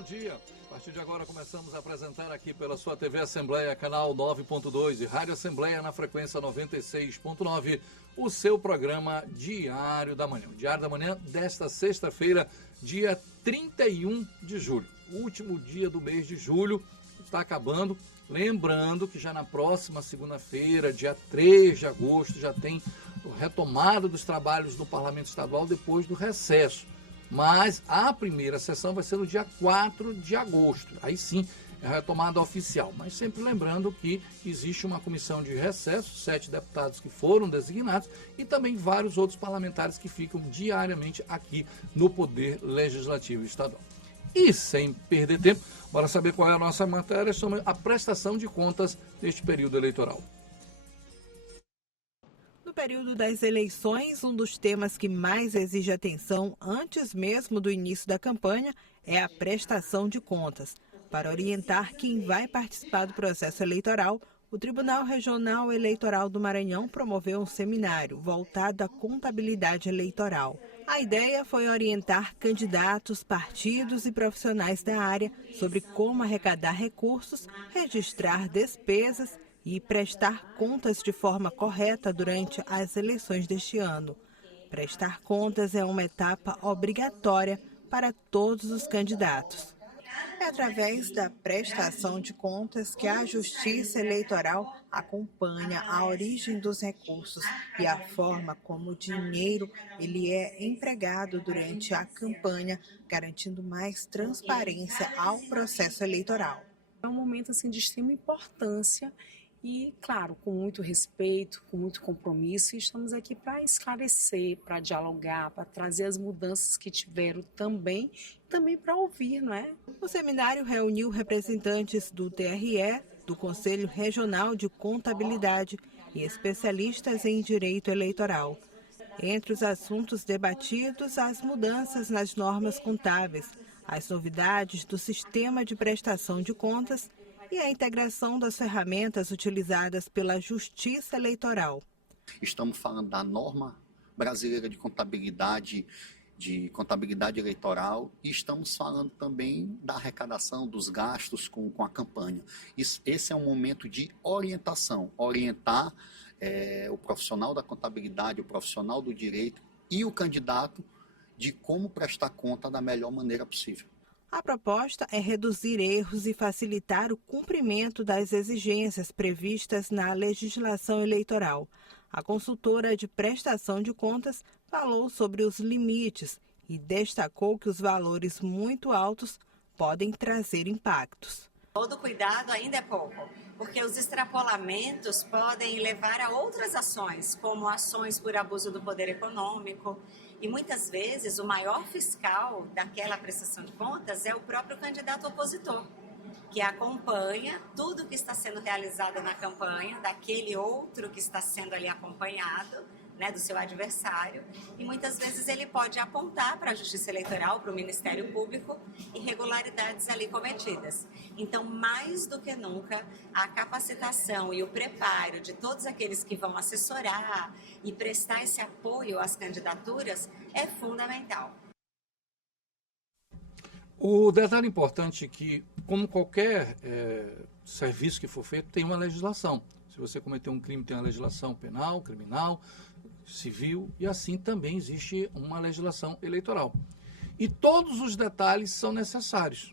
bom dia. A partir de agora começamos a apresentar aqui pela sua TV Assembleia, canal 9.2 e Rádio Assembleia na frequência 96.9, o seu programa Diário da Manhã. O Diário da Manhã desta sexta-feira, dia 31 de julho. O último dia do mês de julho está acabando. Lembrando que já na próxima segunda-feira, dia 3 de agosto, já tem retomada dos trabalhos do Parlamento Estadual depois do recesso. Mas a primeira sessão vai ser no dia 4 de agosto. Aí sim é a retomada oficial. Mas sempre lembrando que existe uma comissão de recesso, 7 deputados que foram designados e também vários outros parlamentares que ficam diariamente aqui no Poder Legislativo Estadual. E sem perder tempo, bora saber qual é a nossa matéria sobre a prestação de contas neste período eleitoral. No período das eleições, um dos temas que mais exige atenção antes mesmo do início da campanha é a prestação de contas. Para orientar quem vai participar do processo eleitoral, o Tribunal Regional Eleitoral do Maranhão promoveu um seminário voltado à contabilidade eleitoral. A ideia foi orientar candidatos, partidos e profissionais da área sobre como arrecadar recursos, registrar despesas e prestar contas de forma correta durante as eleições deste ano. Prestar contas é uma etapa obrigatória para todos os candidatos. É através da prestação de contas que a Justiça Eleitoral acompanha a origem dos recursos e a forma como o dinheiro ele é empregado durante a campanha, garantindo mais transparência ao processo eleitoral. É um momento assim, de extrema importância e, claro, com muito respeito, com muito compromisso, e estamos aqui para esclarecer, para dialogar, para trazer as mudanças que tiveram também para ouvir, não é? O seminário reuniu representantes do TRE, do Conselho Regional de Contabilidade e especialistas em direito eleitoral. Entre os assuntos debatidos, as mudanças nas normas contábeis, as novidades do sistema de prestação de contas e a integração das ferramentas utilizadas pela Justiça Eleitoral. Estamos falando da norma brasileira de contabilidade eleitoral e estamos falando também da arrecadação dos gastos com a campanha. Esse é um momento de orientação, orientar o profissional da contabilidade, o profissional do direito e o candidato de como prestar conta da melhor maneira possível. A proposta é reduzir erros e facilitar o cumprimento das exigências previstas na legislação eleitoral. A consultora de prestação de contas falou sobre os limites e destacou que os valores muito altos podem trazer impactos. Todo cuidado ainda é pouco, porque os extrapolamentos podem levar a outras ações, como ações por abuso do poder econômico. E muitas vezes o maior fiscal daquela prestação de contas é o próprio candidato opositor, que acompanha tudo que está sendo realizado na campanha, daquele outro que está sendo ali acompanhado, né, do seu adversário, e muitas vezes ele pode apontar para a Justiça Eleitoral, para o Ministério Público, irregularidades ali cometidas. Então, mais do que nunca, a capacitação e o preparo de todos aqueles que vão assessorar e prestar esse apoio às candidaturas é fundamental. O detalhe importante é que, como qualquer serviço que for feito, tem uma legislação. Se você cometer um crime, tem uma legislação penal, criminal, civil, e assim também existe uma legislação eleitoral. E todos os detalhes são necessários.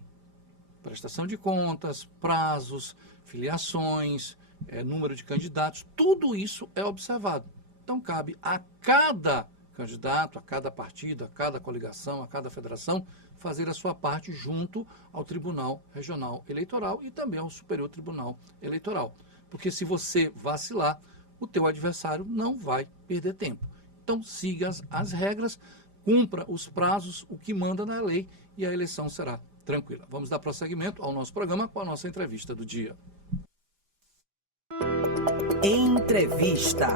Prestação de contas, prazos, filiações, número de candidatos, tudo isso é observado. Então cabe a cada candidato, a cada partido, a cada coligação, a cada federação, fazer a sua parte junto ao Tribunal Regional Eleitoral e também ao Superior Tribunal Eleitoral. Porque se você vacilar, o teu adversário não vai perder tempo. Então siga as regras, cumpra os prazos, o que manda na lei, e a eleição será tranquila. Vamos dar prosseguimento ao nosso programa com a nossa entrevista do dia. Entrevista.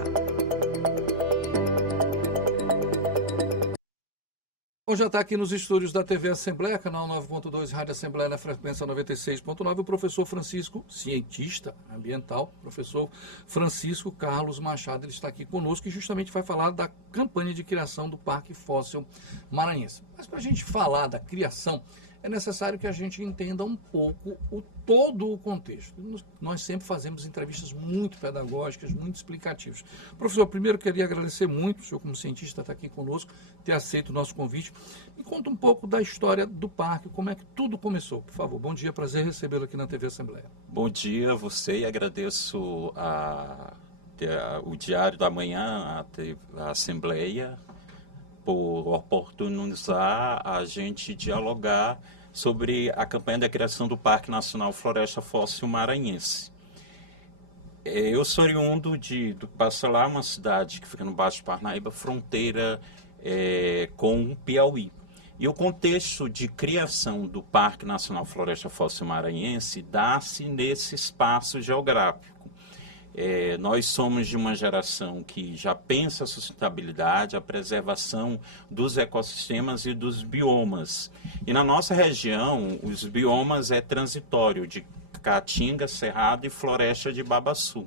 Bom, já está aqui nos estúdios da TV Assembleia, canal 9.2, Rádio Assembleia na frequência 96.9, o professor Francisco, cientista ambiental, professor Francisco Carlos Machado, ele está aqui conosco e justamente vai falar da campanha de criação do Parque Fóssil Maranhense. Mas para a gente falar da criação, é necessário que a gente entenda um pouco todo o contexto. Nós sempre fazemos entrevistas muito pedagógicas, muito explicativas. Professor, primeiro queria agradecer muito, o senhor como cientista está aqui conosco, ter aceito o nosso convite. Me conta um pouco da história do parque, como é que tudo começou, por favor. Bom dia, prazer recebê-lo aqui na TV Assembleia. Bom dia a você e agradeço o Diário da Manhã, a Assembleia, por oportunizar a gente dialogar sobre a campanha da criação do Parque Nacional Floresta Fóssil Maranhense. Eu sou oriundo do Bacelar, uma cidade que fica no Baixo Parnaíba, fronteira com o Piauí. E o contexto de criação do Parque Nacional Floresta Fóssil Maranhense dá-se nesse espaço geográfico. Nós somos de uma geração que já pensa a sustentabilidade, a preservação dos ecossistemas e dos biomas. E na nossa região, os biomas é transitório, de Caatinga, Cerrado e Floresta de Babaçu.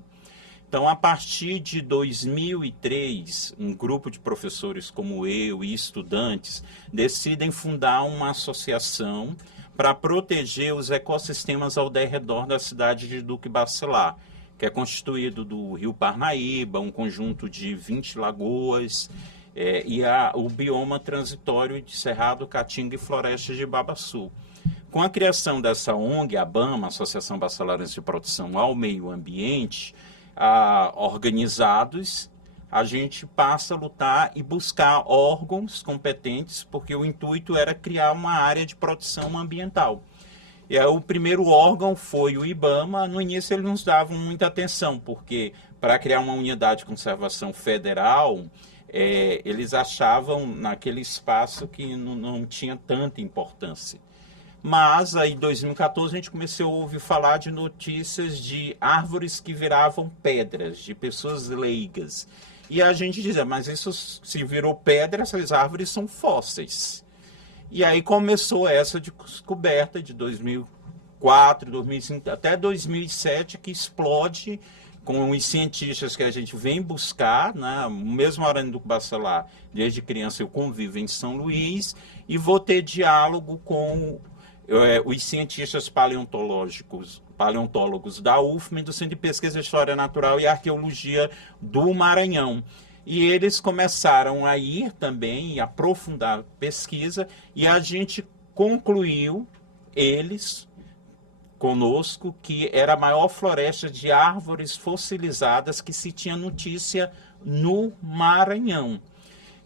Então, a partir de 2003, um grupo de professores como eu e estudantes decidem fundar uma associação para proteger os ecossistemas ao redor da cidade de Duque Bacelar, que é constituído do Rio Parnaíba, um conjunto de 20 lagoas, o bioma transitório de Cerrado, Caatinga e Floresta de Babaçu. Com a criação dessa ONG, a BAMA, Associação Bacelarense de Proteção ao Meio Ambiente, organizados, a gente passa a lutar e buscar órgãos competentes, porque o intuito era criar uma área de proteção ambiental. O primeiro órgão foi o IBAMA. No início eles nos davam muita atenção, porque para criar uma unidade de conservação federal, eles achavam naquele espaço que não tinha tanta importância. Mas aí em 2014 a gente começou a ouvir falar de notícias de árvores que viravam pedras, de pessoas leigas. E a gente dizia, mas isso se virou pedra, essas árvores são fósseis. E aí começou essa descoberta de 2004, 2005, até 2007, que explode com os cientistas que a gente vem buscar, né? Mesmo Arana do Bacelar, desde criança eu convivo em São Luís, e vou ter diálogo com os cientistas paleontólogos da UFMA, do Centro de Pesquisa de História Natural e Arqueologia do Maranhão. E eles começaram a ir também, a aprofundar a pesquisa, e a gente concluiu, eles conosco, que era a maior floresta de árvores fossilizadas que se tinha notícia no Maranhão.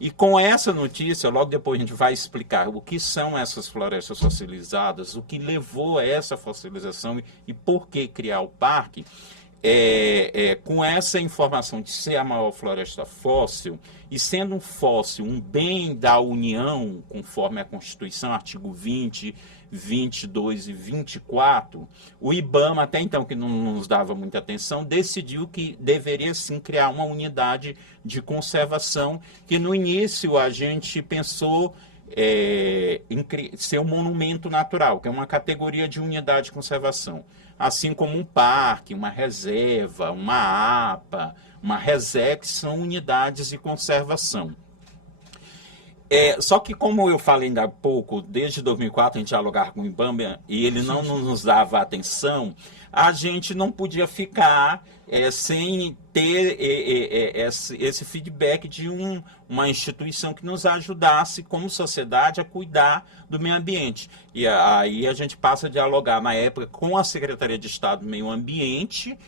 E com essa notícia, logo depois a gente vai explicar o que são essas florestas fossilizadas, o que levou a essa fossilização e por que criar o parque. Com essa informação de ser a maior floresta fóssil, e sendo um fóssil um bem da União, conforme a Constituição, artigo 20, 22 e 24, o IBAMA, até então que não nos dava muita atenção, decidiu que deveria sim criar uma unidade de conservação, que no início a gente pensou em ser um monumento natural, que é uma categoria de unidade de conservação. Assim como um parque, uma reserva, uma APA, uma RESEC, são unidades de conservação. Só que, como eu falei ainda há pouco, desde 2004 a gente dialogava com o IBAMA e ele não nos dava atenção, a gente não podia ficar sem ter esse feedback de uma instituição que nos ajudasse, como sociedade, a cuidar do meio ambiente. E aí a gente passa a dialogar, na época, com a Secretaria de Estado do Meio Ambiente.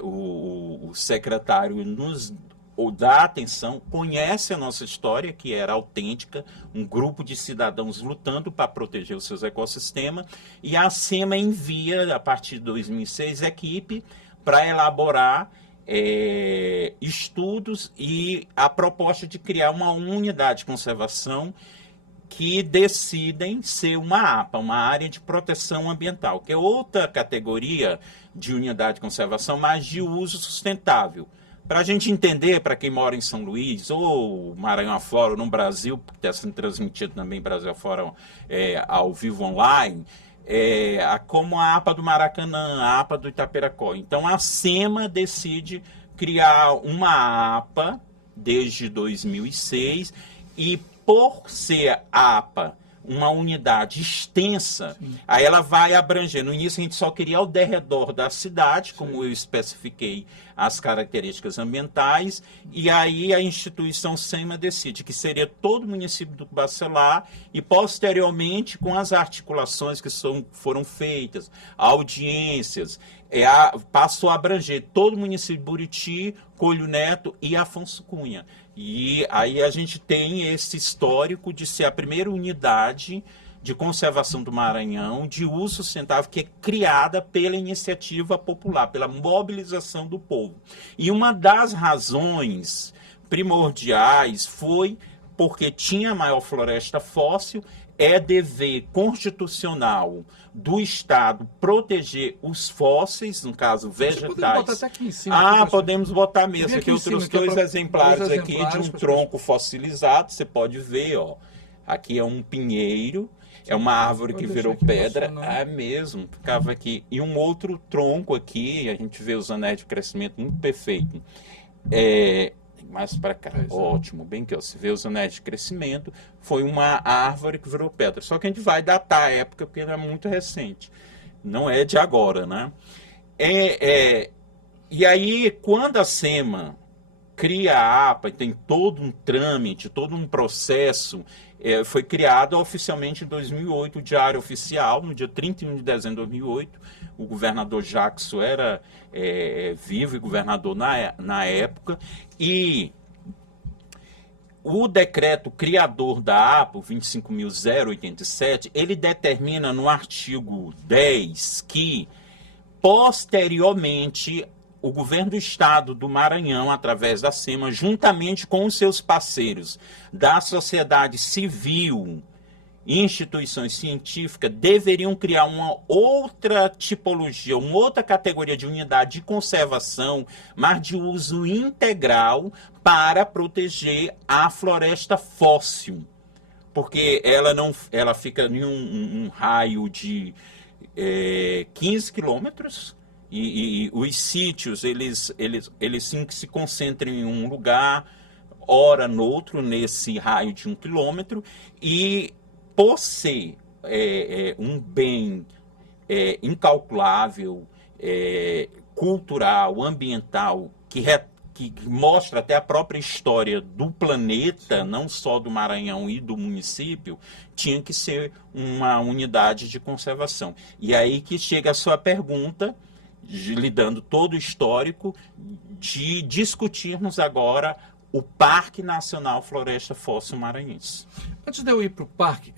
O secretário nos dá atenção, conhece a nossa história, que era autêntica, um grupo de cidadãos lutando para proteger os seus ecossistemas, e a SEMA envia, a partir de 2006, equipe para elaborar estudos e a proposta de criar uma unidade de conservação que decidem ser uma APA, uma área de proteção ambiental, que é outra categoria de unidade de conservação, mas de uso sustentável. Para a gente entender, para quem mora em São Luís, ou Maranhão afora, ou no Brasil, porque está sendo transmitido também Brasil afora ao vivo online, como a APA do Maracanã, a APA do Itaperacó. Então, a SEMA decide criar uma APA desde 2006, e por ser APA, uma unidade extensa, aí ela vai abranger. No início a gente só queria ao derredor da cidade, como eu especifiquei as características ambientais, e aí a instituição SEMA decide que seria todo o município do Cubacelar, e posteriormente, com as articulações que foram feitas, audiências, passou a abranger todo o município de Buriti, Coelho Neto e Afonso Cunha. E aí a gente tem esse histórico de ser a primeira unidade de conservação do Maranhão de uso sustentável que é criada pela iniciativa popular, pela mobilização do povo. E uma das razões primordiais foi porque tinha maior floresta fóssil, é dever constitucional do Estado proteger os fósseis, no caso vegetais. Podemos botar até aqui em cima. Podemos botar mesmo. Aqui eu cima, trouxe dois exemplares aqui de um para tronco fossilizado. Você pode ver, ó. Aqui é um pinheiro, é uma árvore que virou pedra. É mesmo, ficava aqui. E um outro tronco aqui, a gente vê os anéis de crescimento muito perfeito. Mais para cá, ótimo, bem que você vê os anéis de crescimento, foi uma árvore que virou pedra. Só que a gente vai datar a época, porque ela é muito recente, não é de agora, né? E aí, quando a SEMA cria a APA, e tem todo um trâmite, todo um processo, foi criado oficialmente em 2008, o Diário Oficial, no dia 31 de dezembro de 2008, o governador Jackson era vivo e governador na época, e o decreto criador da APA, o 25.087, ele determina no artigo 10 que, posteriormente, o governo do estado do Maranhão, através da SEMA, juntamente com os seus parceiros da sociedade civil e instituições científicas, deveriam criar uma outra tipologia, uma outra categoria de unidade de conservação, mas de uso integral para proteger a floresta fóssil. Porque ela fica em um raio de 15 quilômetros, e os sítios, eles se concentram em um lugar, ora no outro, nesse raio de 1 quilômetro, e por ser um bem incalculável, cultural, ambiental, que mostra até a própria história do planeta, não só do Maranhão e do município, tinha que ser uma unidade de conservação. E aí que chega a sua pergunta, lhe dando todo o histórico, de discutirmos agora o Parque Nacional Floresta Fóssil Maranhense. Antes de eu ir para o parque,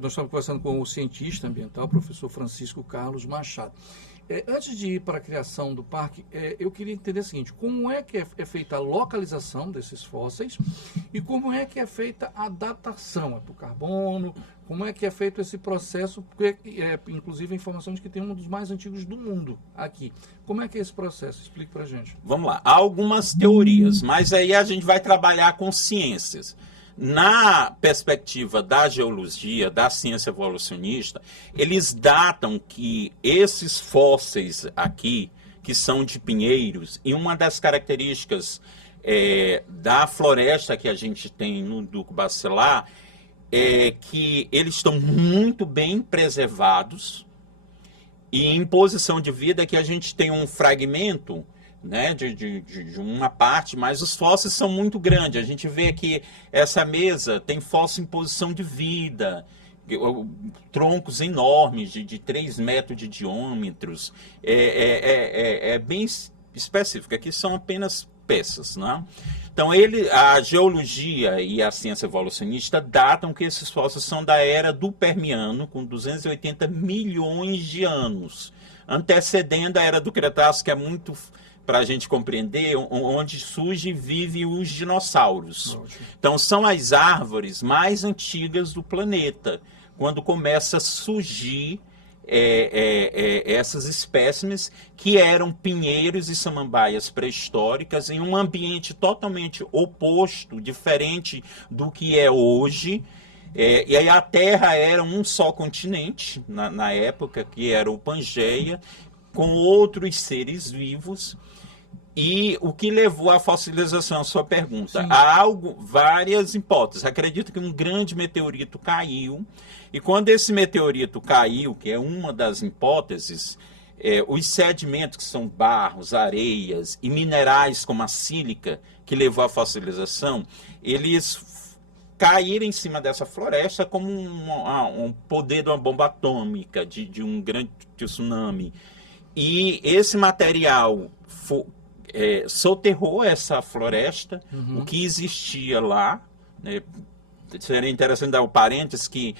nós estamos conversando com o cientista ambiental, professor Francisco Carlos Machado. Antes de ir para a criação do parque, eu queria entender o seguinte: como é que é feita a localização desses fósseis e como é que é feita a datação? É por carbono? Como é que é feito esse processo? Porque, inclusive, a informação de que tem um dos mais antigos do mundo aqui. Como é que é esse processo? Explique para a gente. Vamos lá. Há algumas teorias, mas aí a gente vai trabalhar com ciências. Na perspectiva da geologia, da ciência evolucionista, eles datam que esses fósseis aqui, que são de pinheiros, e uma das características da floresta que a gente tem no Cubacelar é que eles estão muito bem preservados e em posição de vida, que a gente tem um fragmento, né, de uma parte, mas os fósseis são muito grandes. A gente vê que essa mesa tem fóssil em posição de vida, troncos enormes de 3 metros de diâmetros. É bem específico. Aqui são apenas peças, né? Então, a geologia e a ciência evolucionista datam que esses fósseis são da era do Permiano, com 280 milhões de anos, antecedendo a era do Cretáceo, que é muito, para a gente compreender, onde surge e vive os dinossauros. Ótimo. Então, são as árvores mais antigas do planeta, quando começa a surgir essas espécimes que eram pinheiros e samambaias pré-históricas em um ambiente totalmente oposto, diferente do que é hoje. E aí a Terra era um só continente, na época, que era o Pangeia, com outros seres vivos. E o que levou à fossilização, a sua pergunta? Sim. Há várias hipóteses. Acredito que um grande meteorito caiu, e quando esse meteorito caiu, que é uma das hipóteses, os sedimentos, que são barros, areias e minerais como a sílica, que levou à fossilização, eles caíram em cima dessa floresta como um poder de uma bomba atômica, de um grande tsunami. E esse material soterrou essa floresta, o que existia lá, né? Seria interessante dar o parênteses que,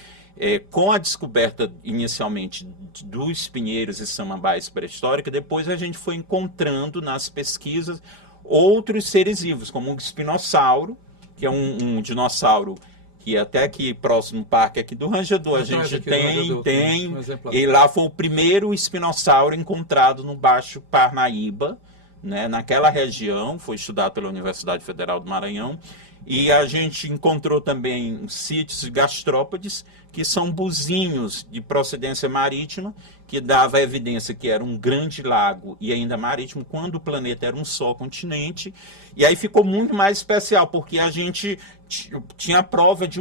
com a descoberta inicialmente dos pinheiros e samambaias pré-históricos, depois a gente foi encontrando nas pesquisas outros seres vivos, como o espinossauro, que é um dinossauro que até aqui próximo ao parque aqui do Rangedor a gente tem um exemplar. E lá foi o primeiro espinossauro encontrado no Baixo Parnaíba, né, naquela região, foi estudado pela Universidade Federal do Maranhão, e a gente encontrou também sítios de gastrópodes, que são buzinhos de procedência marítima, que dava evidência que era um grande lago e ainda marítimo, quando o planeta era um só continente. E aí ficou muito mais especial, porque a gente tinha a prova de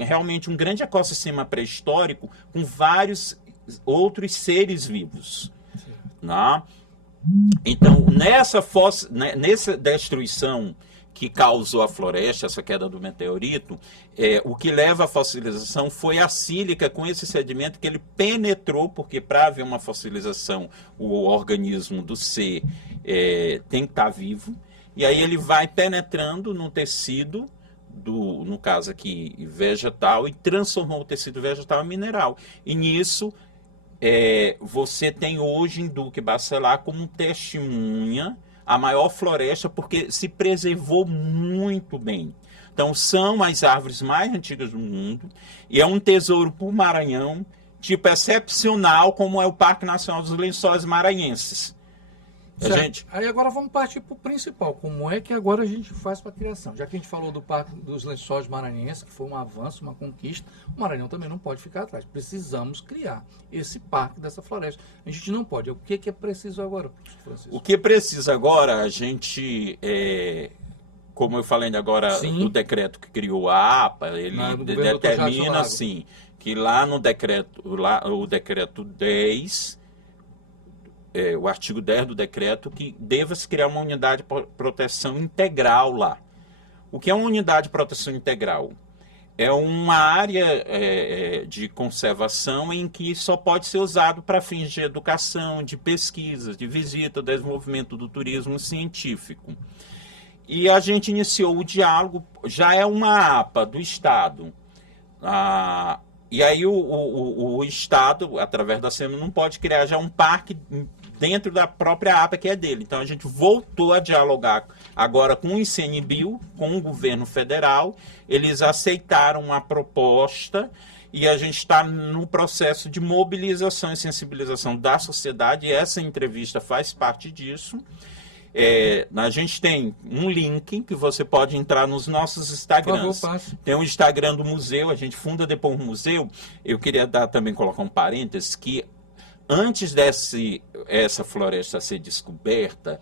realmente um grande ecossistema pré-histórico com vários outros seres vivos. Né? Então, nessa destruição que causou a floresta, essa queda do meteorito, o que leva à fossilização foi a sílica com esse sedimento que ele penetrou, porque para haver uma fossilização, o organismo do ser tem que estar vivo, e aí ele vai penetrando no tecido, no caso aqui, vegetal, e transformou o tecido vegetal em mineral. E nisso, você tem hoje em Duque Bacelar como testemunha a maior floresta, porque se preservou muito bem. Então, são as árvores mais antigas do mundo, e é um tesouro para o Maranhão, tipo excepcional, como é o Parque Nacional dos Lençóis Maranhenses. Aí agora vamos partir para o principal. Como é que agora a gente faz para a criação? Já que a gente falou do Parque dos Lençóis Maranhenses, que foi um avanço, uma conquista, o Maranhão também não pode ficar atrás. Precisamos criar esse parque dessa floresta. A gente não pode. O que é preciso agora, Francisco? O que precisa agora, a gente, como eu falei agora, do decreto que criou a APA, ele determina assim, que lá no decreto, o decreto 10... o artigo 10 do decreto, que deva-se criar uma unidade de proteção integral lá. O que é uma unidade de proteção integral? É uma área de conservação em que só pode ser usado para fins de educação, de pesquisa, de visita, desenvolvimento do turismo científico. E a gente iniciou o diálogo, já é uma APA do Estado. E aí o Estado, através da SEMA, não pode criar já um parque dentro da própria APA que é dele. Então a gente voltou a dialogar agora com o ICMBio, com o governo federal. Eles aceitaram a proposta e a gente está no processo de mobilização e sensibilização da sociedade, e essa entrevista faz parte disso. A gente tem um link que você pode entrar nos nossos Instagrams. Por favor, tem o Instagram do museu, a gente funda depois um museu. Eu queria também colocar um parênteses que antes essa floresta ser descoberta,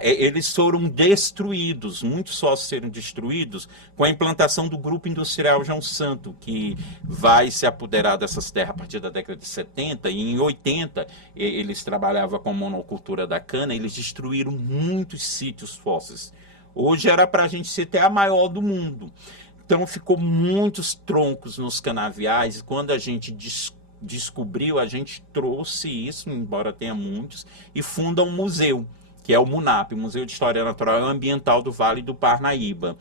eles foram destruídos, muitos sócios foram destruídos com a implantação do Grupo Industrial João Santo, que vai se apoderar dessas terras a partir da década de 70, e em 80 eles trabalhavam com a monocultura da cana, eles destruíram muitos sítios fósseis. Hoje era para a gente ser até a maior do mundo. Então ficou muitos troncos nos canaviais, e quando a gente descobriu, a gente trouxe isso, embora tenha muitos, e funda um museu, que é o MUNAP, Museu de História Natural e Ambiental do Vale do Parnaíba.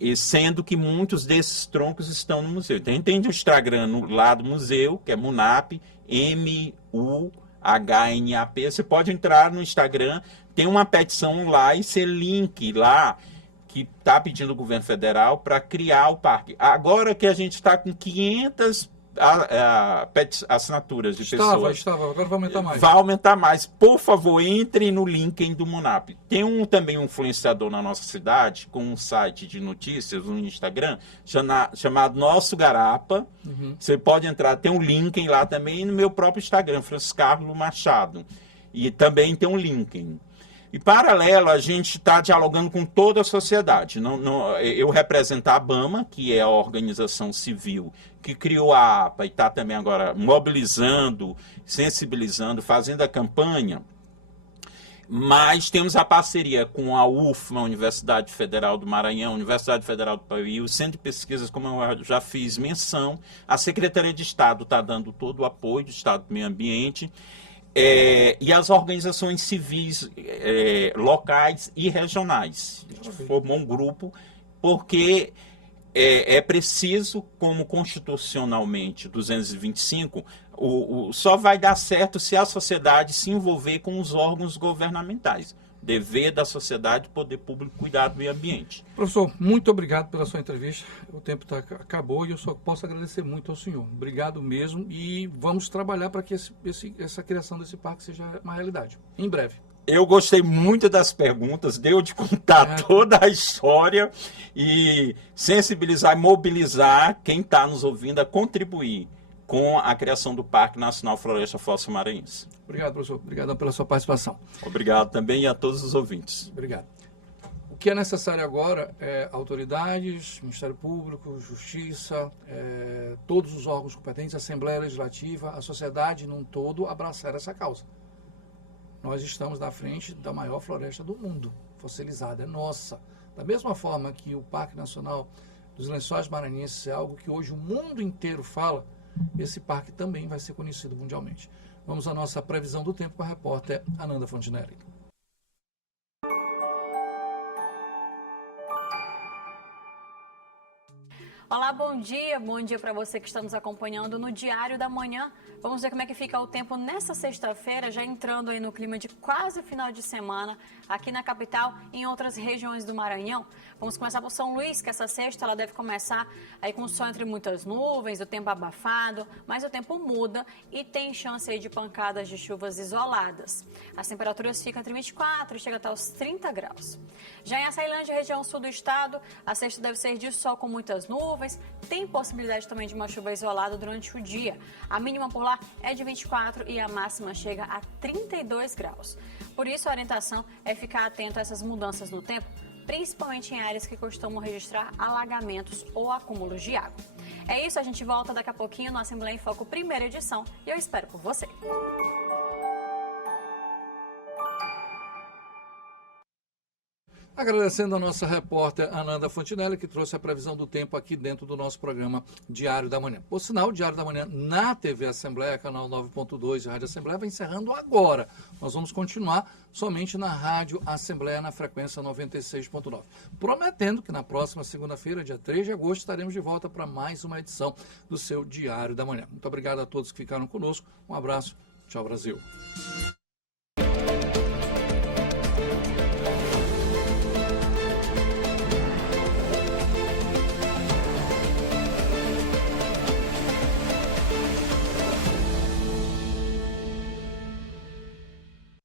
E sendo que muitos desses troncos estão no museu. Então, tem o Instagram lá do museu, que é MUNAP, MUHNAP. Você pode entrar no Instagram, tem uma petição lá e você link lá, que está pedindo o governo federal para criar o parque. Agora que a gente está com 500 assinaturas de pessoas. Estava, agora vai aumentar mais. Vai aumentar mais. Por favor, entre no link do MUNAP. Tem também um influenciador na nossa cidade, com um site de notícias, um Instagram, chamado Nosso Garapa. Você pode entrar, tem um link lá também, e no meu próprio Instagram, Francisco Carlos Machado. E também tem um LinkedIn. E, paralelo, a gente está dialogando com toda a sociedade. Eu represento a ABAMA, que é a organização civil que criou a APA e está também agora mobilizando, sensibilizando, fazendo a campanha. Mas temos a parceria com a UFMA, Universidade Federal do Maranhão, Universidade Federal do Piauí, o Centro de Pesquisas, como eu já fiz menção. A Secretaria de Estado está dando todo o apoio do Estado do Meio Ambiente. E as organizações civis locais e regionais. A gente formou um grupo porque é preciso, como constitucionalmente 225, só vai dar certo se a sociedade se envolver com os órgãos governamentais. Dever da sociedade, poder público, cuidar do meio ambiente. Professor, muito obrigado pela sua entrevista. O tempo acabou e eu só posso agradecer muito ao senhor. Obrigado mesmo e vamos trabalhar para que essa criação desse parque seja uma realidade, em breve. Eu gostei muito das perguntas, deu de contar toda a história e sensibilizar e mobilizar quem está nos ouvindo a contribuir com a criação do Parque Nacional Floresta Fossa Maranhense. Obrigado, professor. Obrigado pela sua participação. Obrigado também a todos os ouvintes. Obrigado. O que é necessário agora é autoridades, Ministério Público, Justiça, todos os órgãos competentes, Assembleia Legislativa, a sociedade num todo abraçar essa causa. Nós estamos na frente da maior floresta do mundo, fossilizada, é nossa. Da mesma forma que o Parque Nacional dos Lençóis Maranhenses é algo que hoje o mundo inteiro fala, esse parque também vai ser conhecido mundialmente. Vamos à nossa previsão do tempo com a repórter Ananda Fontinelli. Olá, bom dia para você que está nos acompanhando no Diário da Manhã. Vamos ver como é que fica o tempo nessa sexta-feira, já entrando aí no clima de quase final de semana, aqui na capital e em outras regiões do Maranhão. Vamos começar por São Luís, que essa sexta ela deve começar aí com sol entre muitas nuvens, o tempo abafado, mas o tempo muda e tem chance aí de pancadas de chuvas isoladas. As temperaturas ficam entre 24 e chega até os 30 graus. Já em Açailândia, região sul do estado, a sexta deve ser de sol com muitas nuvens, tem possibilidade também de uma chuva isolada durante o dia. A mínima por lá é de 24 e a máxima chega a 32 graus. Por isso, a orientação é ficar atento a essas mudanças no tempo, principalmente em áreas que costumam registrar alagamentos ou acúmulos de água. É isso, a gente volta daqui a pouquinho no Assembleia em Foco, primeira edição, e eu espero por você. Agradecendo a nossa repórter Ananda Fontinelli, que trouxe a previsão do tempo aqui dentro do nosso programa Diário da Manhã. Por sinal, o Diário da Manhã na TV Assembleia, canal 9.2 e Rádio Assembleia, vai encerrando agora. Nós vamos continuar somente na Rádio Assembleia, na frequência 96.9. Prometendo que na próxima segunda-feira, dia 3 de agosto, estaremos de volta para mais uma edição do seu Diário da Manhã. Muito obrigado a todos que ficaram conosco. Um abraço. Tchau, Brasil.